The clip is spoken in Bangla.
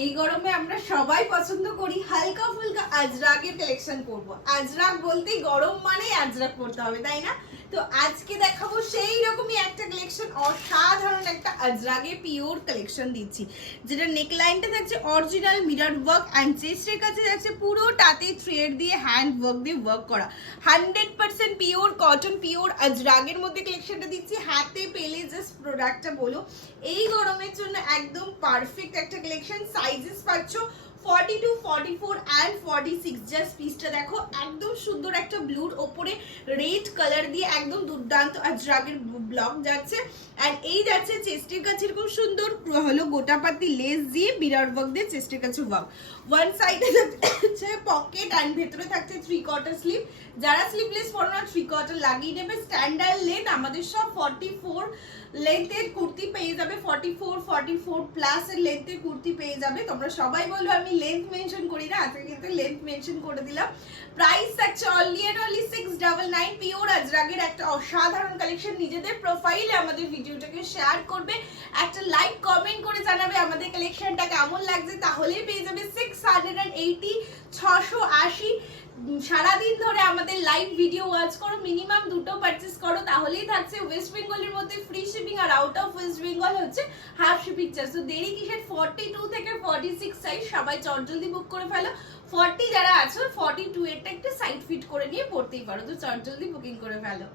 এই গরমে আমরা সবাই পছন্দ করি হালকা ফুলকা আজরাগের কালেকশন করব। আজরাক বলতেই গরম মানে আজরাক পড়তে হবে, তাই না? তো আজকে দেখাবো সেই রকমই একটা কালেকশন অসাধারণ একটা আজরাগের পিওর কালেকশন দিচ্ছি। যেটা নেকলাইনটা থাকছে অরিজিনাল মিরর ওয়ার্ক অ্যান্ড চেস্টের কাছে যাচ্ছে পুরোটাতে থ্রেড দিয়ে হ্যান্ড ওয়ার্ক দিয়ে ওয়ার্ক করা। Hundred percent pure cotton pure আজরাগের মধ্যে কালেকশনটা দিচ্ছি। হাতে পেলে জাস্ট প্রোডাক্টটা বলো। এই গরমের জন্য একদম পারফেক্ট একটা কালেকশন সাইজেস পাচ্ছ four and forty six just পিসটা দেখো। একদম সুন্দর একটা ব্লুর ওপরে রেড কালার দিয়ে একদম দুর্দান্ত আজরাগের ব্লক যাচ্ছে। অ্যান্ড এই যাচ্ছে চেস্টের কাছে, এরকম সুন্দর হলো গোটাপাতি লেস দিয়ে বিরাট ওয়ার্ক দিয়ে চেস্টের কাছে ওয়ার্ক ওয়ান সাইডে হচ্ছে পকেট অ্যান্ড ভেতরে থাকছে থ্রি কোয়ার্টার স্লিভ যারা স্লিভলেস পরো না থ্রি কোয়ার্টার লাগিয়ে নেবে। স্ট্যান্ডার্ড লেন্থ আমাদের সব ফর্টি ফোর লেন্থের কুর্তি পেয়ে যাবে। Forty four forty four plus এর লেন্থের কুর্তি পেয়ে যাবে। তোমরা সবাই বলব আমি লেন্থ মেনশন করি না, আজকে কিন্তু লেন্থ মেনশন করে দিলাম। প্রাইস থাকছে only and only double nine pure আজরাগের একটা অসাধারণ কালেকশন নিজেদের প্রোফাইলে আমাদের ভিডিওটাকে শেয়ার করবে। একটা লাইক কমেন্ট করে জানাবে আমাদের কালেকশনটা কেমন লাগছে। তাহলেই পেয়ে যাবে সিক্স হান্ড্রেড অ্যান্ড এইটি ছশো আশি। সারাদিন ধরে আমাদের লাইভ ভিডিও ওয়াচ করো মিনিমাম দুটো পারচেস করো। তাহলেই থাকছে ওয়েস্ট বেঙ্গলের মধ্যে ফ্রি শিপিং আর আউট অফ ওয়েস্ট বেঙ্গল হচ্ছে হাফ শিপিং চার্জ তো দেরি কিসের? ফর্টি টু থেকে ফর্টি সিক্স সাইজ সবাই চটজলদি বুক করে ফেলো। ফর্টি যারা আছো ফর্টি টু এরটা একটা সাইড ফিট করে নিয়ে পড়তেই পারো। তো চট জলদি বুকিং করে ফেলো।